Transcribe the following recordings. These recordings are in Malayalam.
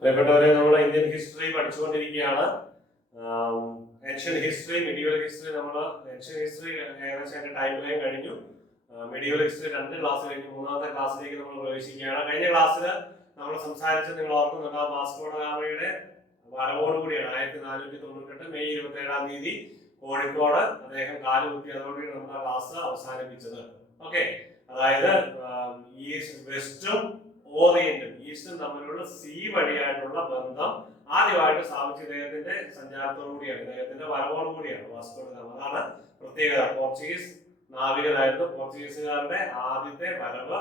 പ്രിയപ്പെട്ടവരെ, നമ്മൾ ഇന്ത്യൻ ഹിസ്റ്ററി പഠിച്ചുകൊണ്ടിരിക്കുകയാണ്. Ancient history, medieval history. നമ്മൾ ഏൻഷ്യൻ ഹിസ്റ്ററി ഏകദേശം അതിന്റെ ടൈം ലൈൻ കഴിഞ്ഞു. മിഡീവൽ ഹിസ്റ്ററി 2 ക്ലാസ് കഴിഞ്ഞു. 3ാമത്തെ ക്ലാസ്സിലേക്ക് നമ്മൾ പ്രവേശിക്കുകയാണ്. കഴിഞ്ഞ ക്ലാസ്സിൽ നമ്മൾ സംസാരിച്ചത് നിങ്ങൾ ഓർക്കുന്നുണ്ട്, വാസ്കോ ഡ ഗാമയുടെ വരവോടുകൂടിയാണ് 1498 മെയ് 27-ാം തീയതി കോഴിക്കോട് അദ്ദേഹം കാലുകുത്തി. അതോടുകൂടി നമ്മുടെ ക്ലാസ് അവസാനിപ്പിച്ചത്. ഓക്കെ, അതായത് വെസ്റ്റും ഓറിയന്റും ഈസ്റ്റും തമ്മിലുള്ള സീ വഴിയായിട്ടുള്ള ബന്ധം ആദ്യമായിട്ട് സ്ഥാപിച്ച ഇദ്ദേഹത്തിന്റെ സഞ്ചാരത്തോടുകൂടിയാണ്, ഇദ്ദേഹത്തിന്റെ വരവോടുകൂടിയാണ് വാസ്കോ ഡ ഗാമ. അതാണ് പ്രത്യേകത. പോർച്ചുഗീസ് നാവികനായിരുന്നു. പോർച്ചുഗീസുകാരുടെ ആദ്യത്തെ വരവ്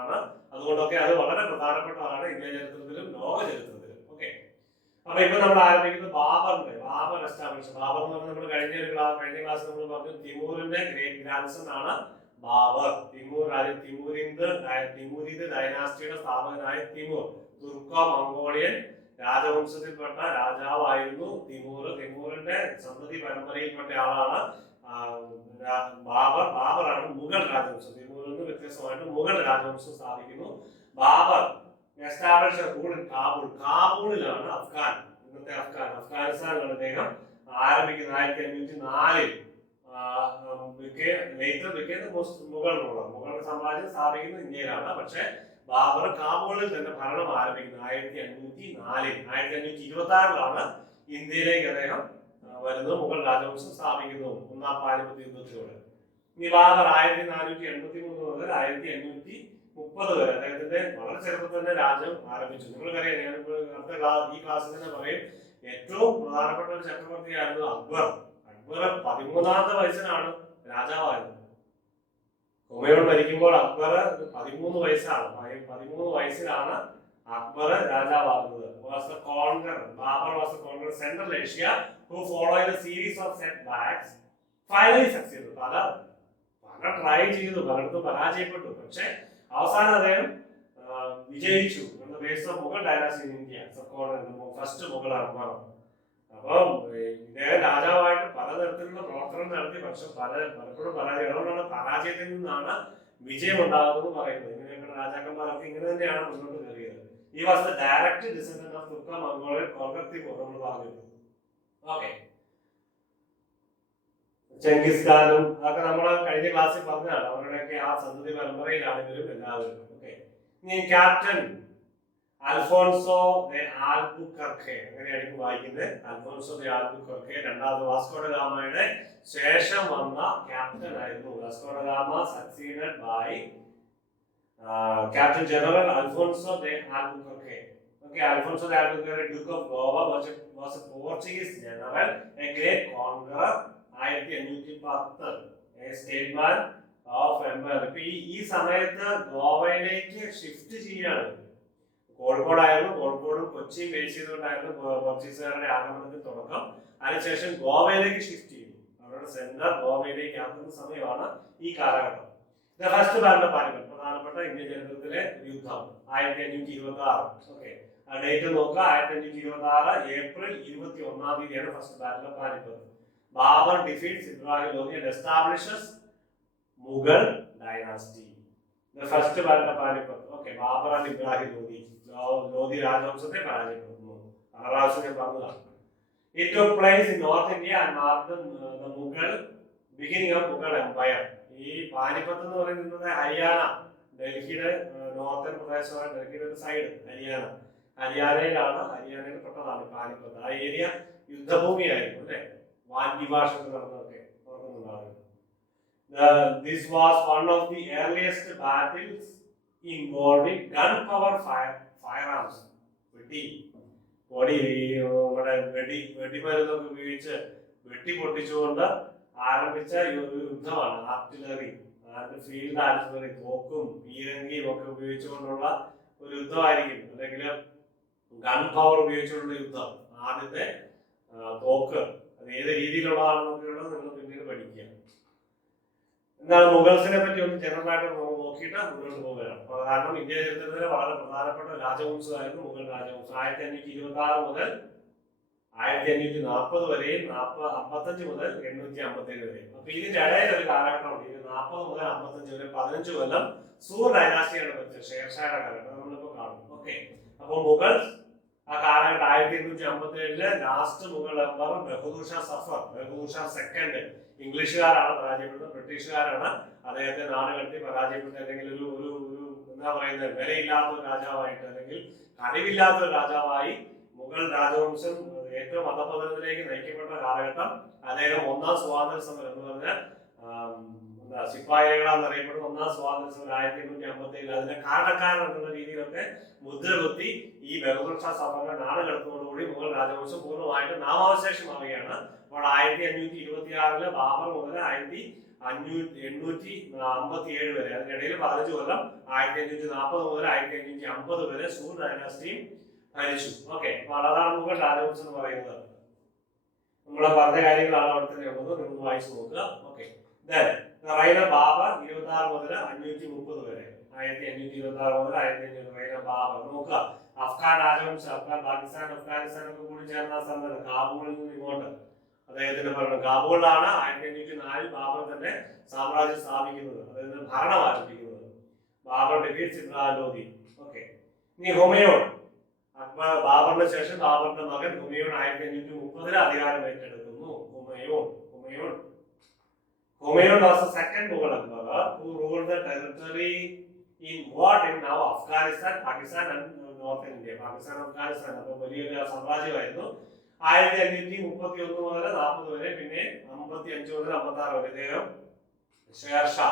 ആണ്. അതുകൊണ്ടൊക്കെ അത് വളരെ പ്രധാനപ്പെട്ടതാണ് ഇന്ത്യ ചരിത്രത്തിലും ലോക ചരിത്രത്തിലും. ഓക്കെ, അപ്പൊ ഇപ്പൊ നമ്മൾ ആരംഭിക്കുന്നത് ബാബർ എസ്റ്റാബ്ലിഷ്. ബാബർ എന്ന് പറഞ്ഞാൽ നമ്മൾ കഴിഞ്ഞ ക്ലാസ് നമ്മൾ പറഞ്ഞു, തിമൂറിന്റെ ഗ്രേറ്റ് ഗ്രാൻഡ്സൺ ആണ് ബാബർ. തിമൂരിദ് ഡൈനാസ്റ്റിയുടെ സ്ഥാപകനായ തിമൂർ തുർക്കോ മംഗോളിയൻ രാജവംശത്തിൽപ്പെട്ട രാജാവായിരുന്നു തിമൂർ. തിമൂറിന്റെ സന്തതി പരമ്പരയിൽപ്പെട്ട ആളാണ് ബാബറാണ് മുഗൾ രാജവംശം. തിമൂറിൽ നിന്ന് വ്യത്യസ്തമായിട്ട് മുഗൾ രാജവംശം സ്ഥാപിക്കുന്നു. ബാബർ എസ്റ്റാബ്ലിഷ് കാബൂളിലാണ് ഇന്നത്തെ അഫ്ഗാനിസ്ഥാനിലാണ് അദ്ദേഹം ആരംഭിക്കുന്നത്. 1504 മുഗൾ സാമ്രാജ്യം സ്ഥാപിക്കുന്നത് ഇന്ത്യയിലാണ്. പക്ഷെ ബാബർ കാബൂളിൽ തന്നെ ഭരണം ആരംഭിക്കുന്നത് 1504. 1526 ഇന്ത്യയിലേക്ക് അദ്ദേഹം വരുന്നു. മുഗൾ രാജവംശം സ്ഥാപിക്കുന്നു 1-ാം പാനിപ്പത്ത് യുദ്ധത്തിലൂടെ. ഇനി ബാബർ 1483 മുതൽ 1530 വരെ അദ്ദേഹത്തിന്റെ വളരെ ചെറുപ്പത്തിൽ തന്നെ രാജ്യം ആരംഭിച്ചു. നിങ്ങൾക്കറിയാം, ഞാനിപ്പോൾ ഈ ക്ലാസ്സിൽ തന്നെ പറയും, ഏറ്റവും പ്രധാനപ്പെട്ട ഒരു ചക്രവർത്തിയായിരുന്നു അക്ബർ. അക്ബർ 13ാമത്തെ വയസ്സിലാണ് രാജാവായത്. ഹുമയൂൺ മരിക്കുമ്പോൾ അക്ബർ 13 വയസ്സാണ്. 13 വയസ്സിലാണ് Akbar രാജാവാകുന്നത്. Babur was the conqueror of Central Asia who followed a series of setbacks finally succeeded. പല ട്രൈ ചെയ്തു, പലയിടത്തും പരാജയപ്പെട്ടു. പക്ഷെ അവസാനം അദ്ദേഹം വിജയിച്ചു. Base of Mughal dynasty in India, first Mughal Akbar. അപ്പം ഇദ്ദേഹം രാജാവായിട്ട് പലതരത്തിലുള്ള പ്രവർത്തനം നടത്തി. പക്ഷെ പലപ്പോഴും പരാജയം. അതുകൊണ്ടാണ് പരാജയത്തിൽ നിന്നാണ് വിജയം ഉണ്ടാകുന്നത് പറയുന്നത്. ഇങ്ങനെയൊക്കെയുള്ള രാജാക്കന്മാരൊക്കെ ഇങ്ങനെ തന്നെയാണ് മുന്നോട്ട് കയറിയത്. He was the direct descendant of Turko Mongolian conqueror Timur. നമ്മൾ പറഞ്ഞു. ഓക്കെ, ചെങ്കിസ് ഖാനും അതൊക്കെ നമ്മൾ കഴിഞ്ഞ ക്ലാസ്സിൽ പറഞ്ഞതാണ്. അവരുടെയൊക്കെ ആ സന്തതി പരമ്പരയിലാണെങ്കിലും എല്ലാവരും. ഓക്കെ, ഇനി ക്യാപ്റ്റൻ അൽഫോൺസോ ദെ ആൽബുക്കർക്കെ, അങ്ങനെയായിരിക്കും വായിക്കുന്നത്. അൽഫോൺസോ ദെ ആൽബുക്കർക്കെ 2ാമത് വാസ്കോ ഡ ഗാമയുടെ ശേഷം വന്ന ക്യാപ്റ്റൻ ആയിരുന്നു. Vasco da Gama succeeded by Captain General Alfonso de Albuquerque. Okay, Alfonso de Albuquerque, Duke of Goa, was a Portuguese general, a great conqueror. 1510, a statesman of empire. ഈ സമയത്ത് ഗോവയിലേക്ക് ഷിഫ്റ്റ് ചെയ്യാണ്. കോഴിക്കോടും കൊച്ചിയും ബേസ് ചെയ്തുകൊണ്ടായിരുന്നു പോർച്ചുഗീസുകാരുടെ ആക്രമണത്തിന് തുടക്കം. അതിനുശേഷം ഗോവയിലേക്ക് ഷിഫ്റ്റ് ചെയ്തു. അവരുടെ സെന്റർ ഗോവയിലേക്ക് ആക്കുന്ന സമയമാണ് ഈ കാലഘട്ടം. ഫസ്റ്റ് ബാറ്റിൽ ഓഫ് പാനിപ്പത്ത്, പ്രധാനപ്പെട്ട ഇന്ത്യ ചരിത്രത്തിലെ യുദ്ധം 1526. ഓക്കെ, ആ ഡേറ്റ് നോക്കുക. 1526 ഏപ്രിൽ 21-ാം തീയതിയാണ് first battle of Panipat. Babur defeats Ibrahim Lodi and establishes Mughal dynasty. First battle of Panipat. Okay, Babur and Ibrahim Lodi രാജവംശത്തെ പരാജയപ്പെടുത്തുന്നു. പ്രാവശ്യം ഞാൻ പറഞ്ഞതാണ്. It took place in North India and marked the Mughal beginning of Mughal Empire. ഈ പാനിപ്പത്ത് എന്ന് പറയുന്നത് ഹരിയാന, ഡൽഹിയുടെ നോർത്തേൺ പ്രദേശമായ ഡൽഹിയുടെ ഒരു സൈഡ് ഹരിയാനയിൽ പെട്ടതാണ് പാനിപ്പത്ത്. ആ ഏരിയ യുദ്ധഭൂമിയായിരുന്നു അല്ലെ, വാൻകിഭാഷൊക്കെ നടന്നതൊക്കെ ഓർക്കുന്നുണ്ടാകും. This was one of the earliest battles involving gun power firearms. വെടിമരുന്നൊക്കെ ഉപയോഗിച്ച് പൊട്ടിച്ചുകൊണ്ട് ആരംഭിച്ച ഒരു യുദ്ധമാണ്. ആർട്ടിലറി, ഫീൽഡ് ആർട്ടിലറി, തോക്കും പീരങ്കിയും ഒക്കെ ഉപയോഗിച്ചുകൊണ്ടുള്ള ഒരു യുദ്ധമായിരിക്കും. അല്ലെങ്കിൽ ഗൺ പവർ ഉപയോഗിച്ചുകൊണ്ടുള്ള യുദ്ധം. ആദ്യത്തെ തോക്ക് അത് ഏത് രീതിയിലുള്ളതാണെന്നൊക്കെയുള്ളത് നിങ്ങൾ പിന്നീട് പഠിക്കുക. എന്താണ് മുഗൾസിനെ പറ്റി ഒന്ന് ജനറലായിട്ട് നോക്കിയിട്ട് മുന്നോട്ട് പോവുകയാണ്. കാരണം ഇന്ത്യ ചരിത്രത്തിലെ വളരെ പ്രധാനപ്പെട്ട രാജവംശമായിരുന്നു മുഗൾ രാജവംശം. 1526 മുതൽ 1540 വരെയും 55 മുതൽ 857 വരെയും. അപ്പൊ ഇതിന്റെ ഇടയിൽ ഒരു കാലഘട്ടമുണ്ട്. 40 മുതൽ 55 വരെ 15 കൊല്ലം സൂർ ഡൈനാസ്റ്റിയാണ് ഭരിച്ചത്. ഷേർഷായുടെ കാലഘട്ടം നമ്മളിപ്പോ കാണും. ഓക്കെ, അപ്പൊ മുഗൾ ആ കാലഘട്ടം 1857 last Mughal emperor Bahadur Shah Zafar, Bahadur Shah second ഇംഗ്ലീഷുകാരാണ് പരാജയപ്പെടുന്നത്, ബ്രിട്ടീഷുകാരാണ് അദ്ദേഹത്തെ നാട് കടത്തി പരാജയപ്പെട്ടത്. അല്ലെങ്കിൽ ഒരു ഒരു ഒരു എന്താ പറയുന്നത്, വിലയില്ലാത്ത ഒരു രാജാവായിട്ട് അല്ലെങ്കിൽ കഴിവില്ലാത്ത ഒരു രാജാവായി മുഗൾ രാജവംശം ഏറ്റവും അധപതനത്തിലേക്ക് നയിക്കപ്പെട്ട കാലഘട്ടം. അദ്ദേഹം ഒന്നാം സ്വാതന്ത്ര്യ സമരം എന്ന് പറഞ്ഞാൽ സിപ്പാഹികളെന്നറിയപ്പെടുന്ന ഒന്നാം സ്വാതന്ത്ര്യ സമരം 1857 അതിന്റെ കാരണക്കാരൻ എന്നുള്ള രീതിയിലൊക്കെ മുദ്ര കുത്തി ഈ ബഹദൂർ ഷാ സഫറിന്റെ നാട് കടത്തുന്നതോടുകൂടി മുഗൾ രാജവംശം പൂർണ്ണമായിട്ട് നാമാവശേഷമാവുകയാണ്. അപ്പോൾ 1526 ബാബർ മുതൽ 1857 വരെ, അതിനിടയിൽ 15 കൊല്ലം 1540 മുതൽ 1550 വരെ സൂർ ഡൈനാസ്റ്റിയും ഭരിച്ചു. ഓക്കെ, അപ്പോൾ അതാണ് മുഗൾ രാജവംശം എന്ന് പറയുന്നത്. നമ്മളെ പറഞ്ഞ കാര്യങ്ങളാണ് അവിടെ തന്നെ ഉള്ളത്, നിങ്ങൾ വായിച്ചു നോക്കുക. ഓക്കെ, റൈന ബാബർ 26 മുതൽ 530 വരെ, 1526 മുതൽ 1500 റൈന ബാബർ. നോക്കുക, അഫ്ഗാൻ രാജവംശം, അഫ്ഗാൻ പാകിസ്ഥാൻ അഫ്ഗാനിസ്ഥാൻ ഒക്കെ കൂടി ചേർന്ന സ്ഥലത്ത് കാബൂളിൽ നിന്ന് ഇങ്ങോട്ട് അദ്ദേഹത്തിന്റെ ഭരണം. കാബൂളിലാണ് 1504 ബാബർ തന്നെ സാമ്രാജ്യം സ്ഥാപിക്കുന്നത്, അതായത് ഭരണം ആരംഭിക്കുന്നത്. ബാബർ ഡിഫീറ്റ്സ് ഇബ്രാഹിം ലോധി. ഓക്കെ, ഇനി ഹുമയൂൺ. അക്ബർ ബാബറിന് ശേഷം ബാബറിന്റെ മകൻ ഹുമയൂൺ 1530 അധികാരം ഏറ്റെടുക്കുന്നു. Humayun was the second Mughal emperor who ruled the territory in what in now Afghanistan, Pakistan and North India. Pakistan, Afghanistan അപ്പോൾ വലിയൊരു സാമ്രാജ്യമായിരുന്നു. 1531 മുതൽ 40 വരെ, പിന്നെ 55 മുതൽ 56 വരെ ഇദ്ദേഹം ഷേർഷാ,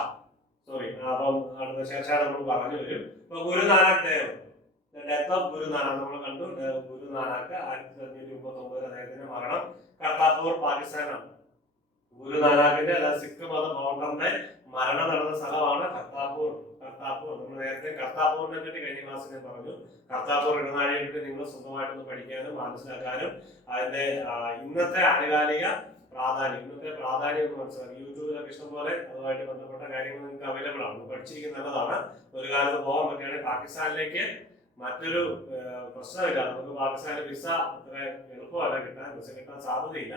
അപ്പം അടുത്ത ഷേർഷാ നമ്മൾ പറഞ്ഞു വരും. ഇപ്പൊ ഗുരുനാനക് ദേവ്, ഡെത്ത് ഓഫ് ഗുരുനാനക് നമ്മൾ കണ്ടു. ഗുരുനാനക് 1539 അദ്ദേഹത്തിന്റെ മരണം. കർത്താർപൂർ പാകിസ്ഥാനാണ്. ഗുരുനാനാക്കിന്റെ അല്ല സിഖ് മത ഫൗണ്ടറിന്റെ മരണം നടന്ന സ്ഥലമാണ് കർത്താർപൂർ. നമ്മൾ നേരത്തെ കർത്താർപൂരിനെ പറ്റി കഴിഞ്ഞ ക്ലാസ്സിൽ ഞാൻ പറഞ്ഞു. കർത്താർപൂർ ഇടനാഴിയെ പറ്റി നിങ്ങൾ സ്വന്തമായിട്ടൊന്ന് പഠിക്കാനും മനസ്സിലാക്കാനും അതിന്റെ ഇന്നത്തെ ആനുകാലിക പ്രാധാന്യം ഒന്ന് മനസ്സിലാക്കി. യൂട്യൂബിലൊക്കെ ഇഷ്ടംപോലെ അതുമായിട്ട് ബന്ധപ്പെട്ട കാര്യങ്ങൾ നിങ്ങൾക്ക് അവൈലബിൾ ആണ്, പഠിച്ചിരിക്കുന്നത് നല്ലതാണ്. ഒരു കാലത്ത് പോകാൻ പറ്റുകയാണെങ്കിൽ പാകിസ്ഥാനിലേക്ക് മറ്റൊരു പ്രശ്നമില്ല. നമുക്ക് പാകിസ്ഥാനിൽ വിസ അത്ര എളുപ്പമല്ല കിട്ടാൻ, വിസ കിട്ടാൻ സാധ്യതയില്ല.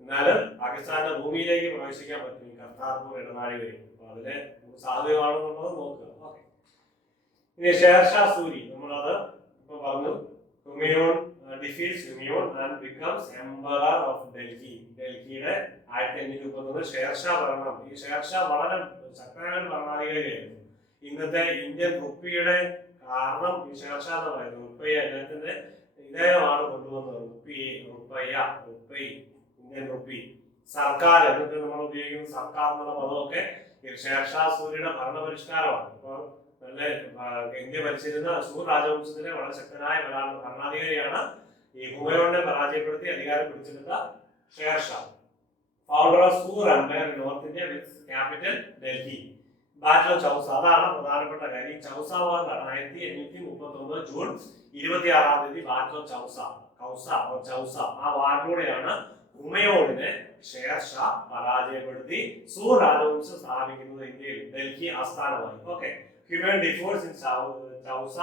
എന്നാലും പാകിസ്ഥാന്റെ ഭൂമിയിലേക്ക് പ്രവേശിക്കാൻ പറ്റും ഈ കർത്താർപൂർ ഇടനാഴി വഴി. അപ്പൊ അതിലെ സാധ്യമാണെന്നുള്ളത് നോക്കുക. ഓക്കെ, ഇനി ഷേർഷാ സൂരി, നമ്മളത് ഇപ്പൊ പറഞ്ഞു. Humayun defeats Humayun and becomes emperor of Delhi. ഡൽഹിയുടെ 1531 ഷേർഷാ ഭരണം. ഈ ഷേർഷാ വളരെ ശക്തനായ ഭരണാധികാരിയായിരുന്നു. ഇന്നത്തെ ഇന്ത്യൻ റുപ്പിയുടെ കാരണം ഈ ഷേർഷാ എന്ന് പറയുന്നത്. റുപ്പയ അദ്ദേഹത്തിന്റെ ഇദ്ദേഹമാണ് കൊണ്ടുവന്നത്. റുപ്പൈ ഇന്ത്യൻ റുപ്പി. സർക്കാർ എന്നിട്ട് നമ്മൾ ഉപയോഗിക്കുന്ന സർക്കാർ എന്നുള്ള പദമൊക്കെ ഷേർഷാ സൂരിയുടെ ഭരണപരിഷ്കാരമാണ്. അപ്പോൾ നല്ല ഇന്ത്യ ഭരിച്ചിരുന്ന സൂർ രാജവംശത്തിലെ വളരെ ശക്തനായ ഭരണാധികാരിയാണ്. ഈ ഹുമയൂണിനെ പരാജയപ്പെടുത്തി അധികാരം പിടിച്ചെടുത്ത Sher Shah. Founder of Sur empire north India with capital Delhi. Battle of Chausa, അതാണ് പ്രധാനപ്പെട്ട കാര്യം. ചൗസ വാറിലാണ് 1539 ജൂൺ 26 ബാറ്റിൽ ഓഫ് ചൗസ. ആ വാറിലൂടെയാണ് ഹുമയൂണിനെ ഷേർഷാ പരാജയപ്പെടുത്തി സൂർ രാജവംശം സ്ഥാപിക്കുന്നത് ഇന്ത്യയിൽ, ഡൽഹി ആസ്ഥാനമായി. Okay, Humayun defeats in Chausa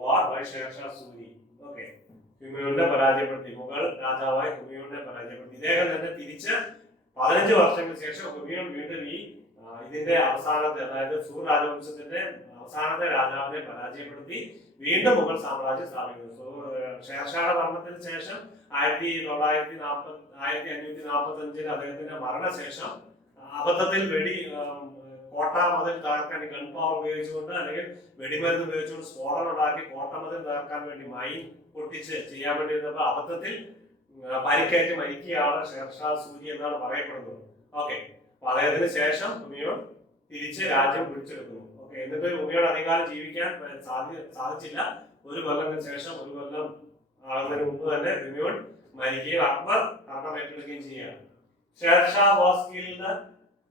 war by Sher Shah Suri. Okay, ഹുമയൂണിനെ പരാജയപ്പെടുത്തി, മുഗൾ രാജാവായ ഹുമയൂണിനെ പരാജയപ്പെടുത്തി. ഇദ്ദേഹം തന്നെ തിരിച്ച് 15 വർഷങ്ങൾക്ക് ശേഷം ഹുമയൂൺ വീണ്ടും ഇതിന്റെ അവസാനത്തെ, അതായത് സൂർ രാജവംശത്തിന്റെ അവസാനത്തെ രാജാവിനെ പരാജയപ്പെടുത്തി വീണ്ടും മുഗൾ സാമ്രാജ്യം സ്ഥാപിക്കുന്നു. ഷേർഷായുടെ ഭരണത്തിന് ശേഷം 1545 അദ്ദേഹത്തിന്റെ മരണശേഷം അബദ്ധത്തിൽ കോട്ട മതിൽ തകർക്കാൻ ഗൺ പവർ ഉപയോഗിച്ചുകൊണ്ട് അല്ലെങ്കിൽ വെടിമരുന്ന് ഉപയോഗിച്ചുകൊണ്ട് സ്ഫോടനം ഉണ്ടാക്കി കോട്ട മതിൽ തകർക്കാൻ വേണ്ടി മൈൻ പൊട്ടിച്ച് ചെയ്യാൻ വേണ്ടിയിരുന്നപ്പോൾ അബദ്ധത്തിൽ പരിക്കേറ്റ് മരിക്കുകയാണ് ഷേർഷാ സൂരി എന്നാണ് പറയപ്പെടുന്നത്. ഓക്കെ, അപ്പൊ അദ്ദേഹത്തിന് ശേഷം ഹുമയൂൺ തിരിച്ച് രാജ്യം പിടിച്ചെടുക്കുന്നു. ഓക്കെ, എന്നിട്ട് ഹുമയൂൺ അധികാരം ജീവിക്കാൻ സാധിച്ചില്ല. ഒരു കൊല്ലത്തിന് ശേഷം, ഒരു കൊല്ലം ആകുന്നതിന് മുമ്പ് തന്നെ ഹുമയൂൺ മരിക്കുകയും അക്ബർ ഭരണം ഏറ്റെടുക്കുകയും ചെയ്യുകയാണ്. Sher Shah was killed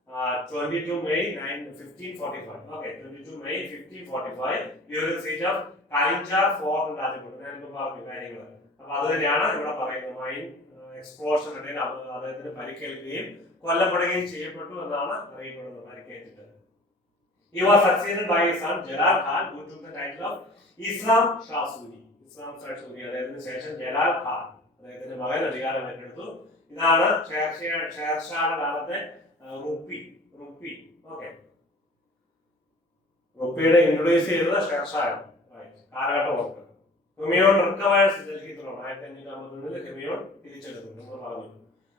22 May 1545. Okay, 22 May 1545 during the siege of Kalinjar Fort in Rajput. ഞാൻ ഇപ്പോൾ പറഞ്ഞ കാര്യങ്ങൾ. അപ്പൊ അത് തന്നെയാണ് ഇവിടെ പറയുന്നത്. മൈൻ എക്സ്പ്ലോഷൻ ഇടയിൽ അദ്ദേഹത്തിന് പരിക്കേൽക്കുകയും കൊല്ലപ്പെടുകയും ചെയ്യപ്പെട്ടു എന്നാണ് അറിയപ്പെടുന്നത്, പരിക്കേറ്റിട്ട്. He was succeeded by his son Jalal Khan, who took the title of Islam Shah Suri. അദ്ദേഹത്തിന് ശേഷം ജലാൽ ഖാൻ, അദ്ദേഹത്തിന്റെ മകൻ അധികാരം ഏറ്റെടുത്തു. ഇതാണ് ഷേർഷായുടെ കാലത്തെ റുപ്പി. ഓക്കെ, റുപ്പിയുടെ ഇൻട്രൊഡ്യൂസ് ചെയ്തത് ഷേർഷായാണ്. കാലഘട്ടം ഓർക്കുക. ഹുമയൂൺ റിക്കവേഴ്സ് ഡൽഹി ത്രോൺ 1551 ഹുമയൂൺ തിരിച്ചെടുത്തു നമ്മൾ പറഞ്ഞു.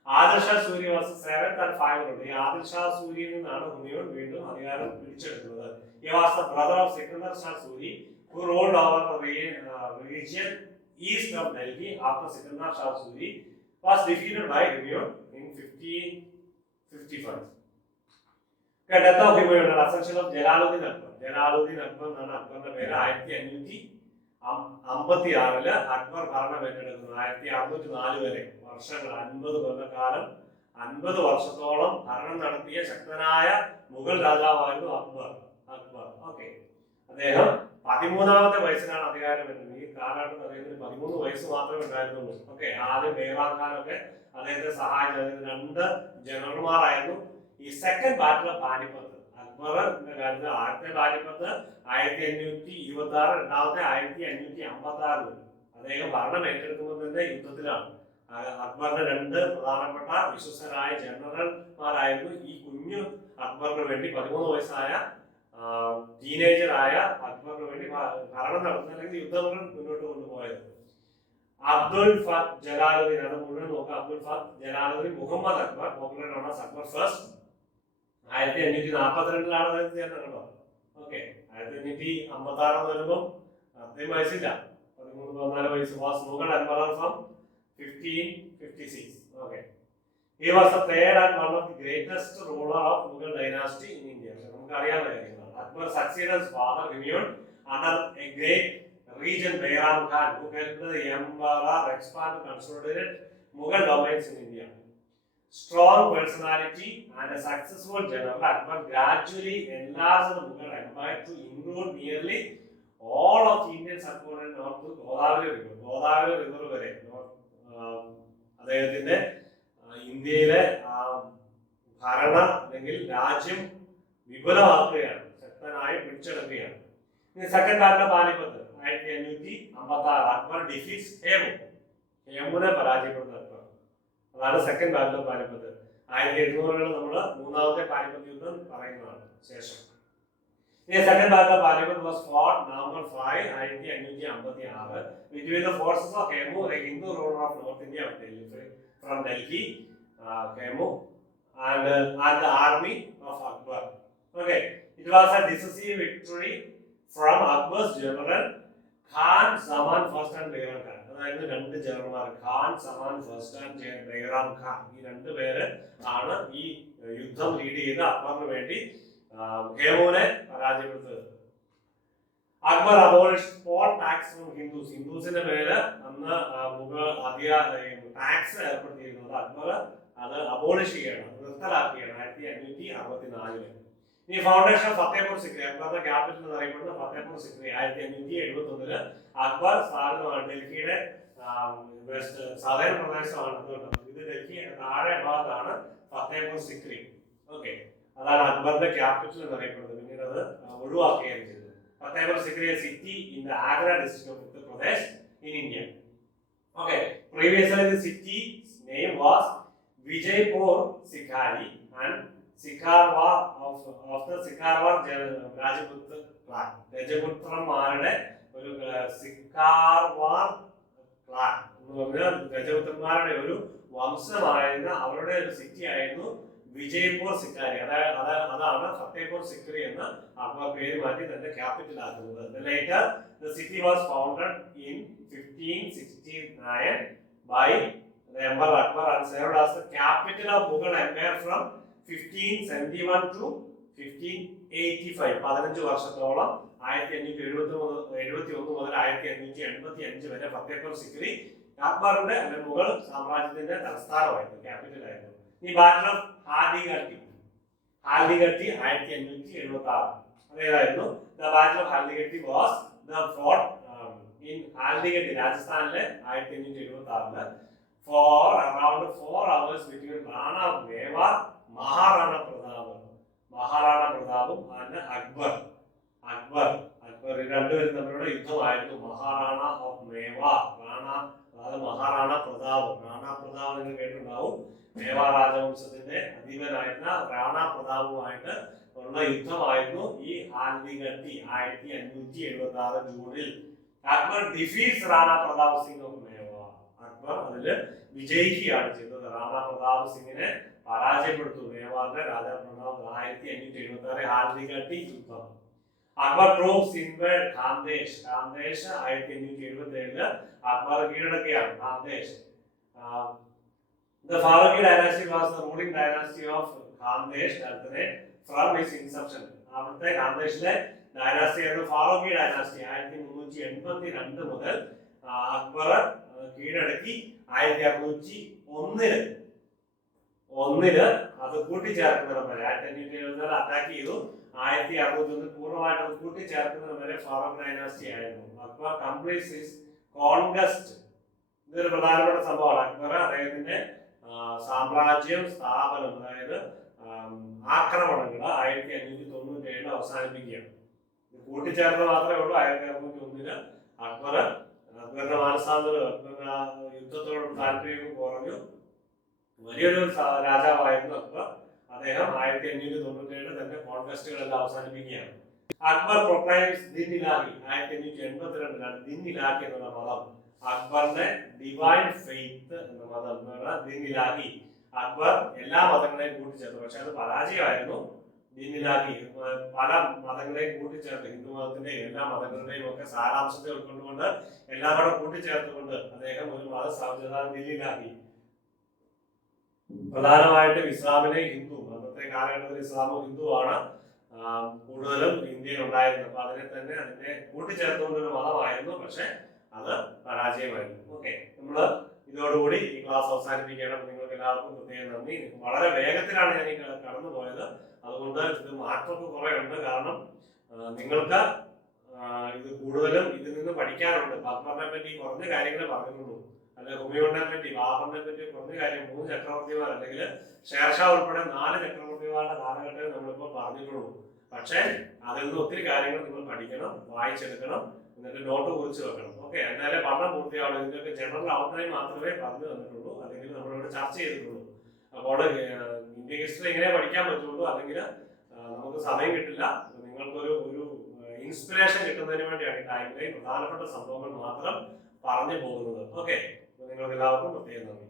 Adil Shah Suri was 7th and 500. ഈ ആദിൽ ഷാ സൂരിയിൽ നിന്നാണ് ഹുമയൂൺ വീണ്ടും അധികാരം പിടിച്ചെടുക്കുന്നത്. He was the brother of Sikandar Shah Suri who ruled over the region east of Delhi after Sikandar Shah Suri was defeated by Humayun in 1555. Death of Humayun and ascension of Jalaluddin Akbar. Jalaluddin Akbar എന്നാണ് അക്ബറിന്റെ പേര്. 1556 അക്ബർ ഭരണം ഏറ്റെടുക്കുന്നു. 1604 വരെ വർഷങ്ങൾ 50 കൊല്ലക്കാലം 50 വർഷത്തോളം ഭരണം നടത്തിയ ശക്തനായ മുഗൾ രാജാവായിരുന്നു അക്ബർ. ഓക്കെ, അദ്ദേഹം 13ാമത്തെ വയസ്സിലാണ് അധികാരം വരുന്നത്. ഈ കാലഘട്ടത്തിൽ അദ്ദേഹത്തിന് 13 വയസ്സ് മാത്രമേ ഉണ്ടായിരുന്നുള്ളൂ. ഓക്കെ, ആദ്യം ബൈറാം ഖാനൊക്കെ അദ്ദേഹത്തെ സഹായിച്ചു. അദ്ദേഹത്തിന് 2 ജനറൽമാരായിരുന്നു. ഈ സെക്കൻഡ് ബാറ്റിൽ ഓഫ് പാനിപ്പത്ത് അക്ബറിന്റെ കാര്യത്തിൽ ആദ്യത്തെ പാനിപ്പത്ത് 1526, രണ്ടാമത്തെ 1556. അദ്ദേഹം ഭരണം ഏറ്റെടുക്കുന്നതിന്റെ യുദ്ധത്തിലാണ്. അക്ബറിന്റെ 2 പ്രധാനപ്പെട്ട വിശ്വസ്തരായ ജനറൽമാരായിരുന്നു ഈ കുഞ്ഞു അക്ബറിന് വേണ്ടി 13 വയസ്സായ ടീനേജറായ അക്ബറിന് വേണ്ടി ഭരണം നടത്തുന്ന അല്ലെങ്കിൽ യുദ്ധങ്ങൾ മുന്നോട്ട് കൊണ്ടുപോയത്. അബ്ദുൽ ഫത്ത് ജലാലുദ്ദീൻ, അത് മുഴുവൻ നോക്കാം. Abdul Fath Jalaluddin Muhammad Akbar, popular known as Akbar first. 1542 അദ്ദേഹം ചേർന്നത്. ഓക്കെ, 1556 വരുമ്പോൾ അത്രയും വയസ്സില്ല, 13-14 വയസ്സ്. Was Mughal emperor from 1556. Okay, he was the third and one of the greatest ruler of Mughal dynasty in India. നമുക്ക് അറിയാവുന്ന കാര്യങ്ങളാണ്. Akbar succeeded his father Humayun under a great regent Bairam Khan, who helped the emperor expand and consolidate Mughal domains in India. Strong personality and a successful general, Akbar gradually enlarged the Mughal empire to include nearly all of the Indian subcontinent north to Godavari River. Godavari River വരെ അദ്ദേഹത്തിന്റെ ഇന്ത്യയിലെ ഭരണ അല്ലെങ്കിൽ രാജ്യം വിപുലമാക്കുകയാണ്, ശക്തനായി പിടിച്ചെടുക്കുകയാണ്. Second battle of Panipat 1556 Akbar defeats ഹേമുനെ പരാജയപ്പെടുന്ന അക്ബർ. അതാണ് സെക്കൻഡ് ബാറ്റിൽ ഓഫ് പാനിപ്പത്ത്. 1700 നമ്മൾ മൂന്നാമത്തെ പാനിപ്പത്ത് യുദ്ധം പറയുന്നതാണ് ശേഷം. Second battle of Panipat was fought November 5, 1556 between the forces of Hemu, a Hindu ruler of North India from Delhi, Hemu, and the army of Akbar. Okay, it was a decisive victory from Akbar's general Khan Zaman first and Bairam Khan. അതായത് 2 ജനറൽമാർ, ഖാൻ സമാൻ ഫസ്റ്റ് ആൻഡ് ബൈറാം ഖാൻ, ഈ 2 പേര് ആണ് ഈ യുദ്ധം ലീഡ് ചെയ്ത് അക്ബറിന് വേണ്ടി ഹേമുവിനെ പരാജയപ്പെടുത്തുന്നത്. Akbar abolished all tax from Hindus. ഹിന്ദുസിന്റെ മേല് അന്ന് മുഗൾ ടാക്സ് ഏർപ്പെടുത്തിയിരുന്നത് അക്ബർ അത് അബോളിഷ് ചെയ്യണം, നിർത്തലാക്കിയാണ് 1564. ഈ ഫൗണ്ടേഷൻ ഫത്തേപൂർ സിക്രി, അക്ബറിന്റെ ക്യാപിറ്റൽ എന്നറിയപ്പെടുന്ന ഫത്തേപൂർ സിക്രി 1571 അക്ബർ സ്ഥാപിതമാണ്. ഡൽഹിയുടെ വെസ്റ്റ് സദേൺ പ്രദേശമാണ്. ഇത് ഡൽഹിയുടെ താഴെ ഭാഗത്താണ് ഫത്തേപൂർ സിക്രി. ഓക്കെ, അതാണ് അക്ബറിന്റെ ക്യാപിറ്റൽ എന്നറിയപ്പെടുന്നത്. പിന്നീട് അത് ഒഴിവാക്കുകയാണ് ചെയ്തത്. Fatehpur Sikri city in the Agra district of Uttar Pradesh in India. Okay, previously the city's name was Vijaypur Sikhari and Sikharwar of the Sikharwar Rajput clan. രജപുത്രന്മാരുടെ ഒരു സിക്കാർവാർ ക്ലാൻ എന്ന് പറഞ്ഞാൽ രജപുത്രന്മാരുടെ ഒരു വംശമായിരുന്ന അവരുടെ ഒരു സിറ്റി ആയിരുന്നു വിജയ്പൂർ സിക്കാരി. അതാണ് ഫത്തേപൂർ സിക്രി എന്ന് അക്ബർ പേര് മാറ്റി തന്റെ ക്യാപിറ്റൽ ആക്കുന്നത്. Later the city was founded in 1569 by the Emperor Akbar and served as the capital of Mughal Empire from 1571 to 1585. 15 വർഷത്തോളം 1571 മുതൽ 1585 വരെ ഫത്തേപൂർ സിക്രി അക്ബറിന്റെ അല്ലെങ്കിൽ മുഗൾ സാമ്രാജ്യത്തിന്റെ തലസ്ഥാനമായിരുന്നു, ക്യാപിറ്റൽ ആയിരുന്നു. ഈ ബാറ്റിൽ ഓഫ് ഹാൽദിഘട്ടി 1576 അതേതായിരുന്നു. The battle of Haldighati was the fought in Haldighati രാജസ്ഥാനിലെ 1576 for around 4 hours between Rana Mewar, Maharana Pratapും and Akbar രണ്ടുപേരും തമ്മിലുള്ള യുദ്ധമായിരുന്നു. മഹാറാണ ഓഫ് മേവാർ, അതായത് മഹാറാണ പ്രതാപ്. റാണ പ്രതാപ് നിങ്ങൾ കേട്ടിട്ടുണ്ടാവും. മേവാർ രാജവംശത്തിന്റെ അധീപനായിരുന്ന റാണ പ്രതാപുമായിട്ട് ഉള്ള യുദ്ധമായിരുന്നു ഈ ഹാൽദിഘട്ടി 1576 ജൂണിൽ അക്ബർ ഡിഫീറ്റ്സ് റാണ പ്രതാപ് സിംഗ് ഓഫ് മേവാർ. അക്ബർ അതിൽ വിജയിക്കുകയാണ് ചെയ്തത്. റാണ പ്രതാപ് സിംഗിനെ പരാജയപ്പെടുത്തും. മേവാറിന്റെ രാജാ പ്രതാപ് 1576 ഹാൽദിഘട്ടി യുദ്ധം. Akbar troops invade Khandesh. ഖാന്ദേശ് 1577 അക്ബർ കീഴടക്കുകയാണ്. Khandesh. The Faruqi dynasty was the ruling dynasty of Khandesh from its inception. അവിടുത്തെ ഖാന്ദേശിലെ ഡൈനാസ്റ്റി ആയിരുന്നു ഫാറൂഖി ഡൈനാസ്റ്റി. 1382 മുതൽ അക്ബർ കീഴടക്കി 1601 അത് കൂട്ടിച്ചേർക്കുന്നതിന് വരെ 1574 അറ്റാക്ക് ചെയ്തു. 1601 പൂർണ്ണമായിട്ട് അത് കൂട്ടിച്ചേർക്കുന്നതിന് വരെ ഫാറൂഖ് ഡൈനാസ്റ്റി ആയിരുന്നു. Akbar completes his conquest. ഇതൊരു പ്രധാനപ്പെട്ട സംഭവമാണ്. അക്ബർ അദ്ദേഹത്തിന്റെ സാമ്രാജ്യം സ്ഥാപനം, അതായത് ആക്രമണങ്ങൾ 1597 അവസാനിപ്പിക്കുകയാണ്. കൂട്ടിച്ചേർന്ന് മാത്രമേ ഉള്ളൂ. 1601 അക്ബറുടെ മാനസാന്തരം, അക്ബറിന്റെ യുദ്ധത്തോടും താല്പര്യവും കുറഞ്ഞു. വലിയൊരു രാജാവായിരുന്നു അക്ബർ. അദ്ദേഹം 1597 തന്റെ കോൺക്വസ്റ്റുകളെല്ലാം അവസാനിപ്പിക്കുകയാണ്. അക്ബർ പ്രൊക്ലൈംസ് ദിൻ ഇലാഹി. 1582 ദിൻ ഇലാഹി എന്നുള്ള മതം, അക്ബറിന്റെ ഡിവൈൻ ഫെയ്ത്ത് എന്ന മതം, ദിൻ ഇലാഹി. അക്ബർ എല്ലാ മതങ്ങളെയും കൂട്ടിച്ചേർത്തു. പക്ഷെ അത് പരാജയമായിരുന്നു. ദിൻ ഇലാഹി പല മതങ്ങളെയും കൂട്ടിച്ചേർത്ത്, ഹിന്ദു മതത്തിന്റെയും എല്ലാ മതങ്ങളുടെയും ഒക്കെ സാരാംശത്തെ ഉൾക്കൊണ്ടുകൊണ്ട് എല്ലാം കൂടെ കൂട്ടിച്ചേർത്തുകൊണ്ട് അദ്ദേഹം ഒരു മതം സ്ഥാപിച്ചതാണ് ദിൻ ഇലാഹി. പ്രധാനമായിട്ടും ഇസ്ലാമിനെയും ഹിന്ദു, അന്നത്തെ കാലഘട്ടത്തിൽ ഇസ്ലാമും ഹിന്ദുവാണ് കൂടുതലും ഇന്ത്യയിൽ ഉണ്ടായിരുന്നത്. അപ്പൊ അതിനെ കൂട്ടിച്ചേർത്തുകൊണ്ടൊരു മതമായിരുന്നു. പക്ഷെ അത് പരാജയമായിരുന്നു. ഓക്കെ, നമ്മള് ഇതോടുകൂടി ഈ ക്ലാസ് അവസാനിപ്പിക്കണം. നിങ്ങൾക്ക് എല്ലാവർക്കും പ്രത്യേകം നന്ദി. വളരെ വേഗത്തിലാണ് ഞാൻ ഈ കടന്നു പോയത്. അതുകൊണ്ട് ഇത് മാറ്റമൊക്കെ കുറെ ഉണ്ട്. കാരണം നിങ്ങൾക്ക് ഇത് കൂടുതലും ഇതിൽ നിന്ന് പഠിക്കാനുണ്ട്. അക്ബറിനെ പറ്റി കുറഞ്ഞ കാര്യങ്ങളെ പറഞ്ഞിട്ടുള്ളൂ. അല്ലെങ്കിൽ ഹുമയൂണിനെ പറ്റി, ബാബറിനെ പറ്റി കുറഞ്ഞ കാര്യം, 3 ചക്രവർത്തിമാർ അല്ലെങ്കിൽ ഷേർഷാ ഉൾപ്പെടെ 4 ചക്രവർത്തിമാരുടെ കാലഘട്ടത്തിൽ നമ്മളിപ്പോൾ പറഞ്ഞിട്ടുള്ളൂ. പക്ഷേ അതിൽ നിന്ന് ഒത്തിരി കാര്യങ്ങൾ നിങ്ങൾ പഠിക്കണം, വായിച്ചെടുക്കണം, എന്നിട്ട് നോട്ട് കുറിച്ച് വെക്കണം. ഓക്കെ, എന്നാലേ പഠനം പൂർത്തിയാവുള്ളൂ. ഇതിനൊക്കെ ജനറൽ ഔട്ട്ലൈൻ മാത്രമേ പറഞ്ഞു തന്നിട്ടുള്ളൂ, അല്ലെങ്കിൽ നമ്മളിവിടെ ചർച്ച ചെയ്തിട്ടുള്ളൂ. അപ്പോൾ ഇന്ത്യൻ ഹിസ്റ്ററി എങ്ങനെ പഠിക്കാൻ പറ്റുള്ളൂ, അല്ലെങ്കിൽ നമുക്ക് സമയം കിട്ടില്ല. നിങ്ങൾക്കൊരു ഇൻസ്പിറേഷൻ കിട്ടുന്നതിന് വേണ്ടിയാണ് ഈ ടൈം ലൈൻ പ്രധാനപ്പെട്ട സംഭവങ്ങൾ മാത്രം പറഞ്ഞു പോകുന്നത്. ഓക്കെ, നിങ്ങൾക്ക് എല്ലാവർക്കും പ്രത്യേകം നന്ദി.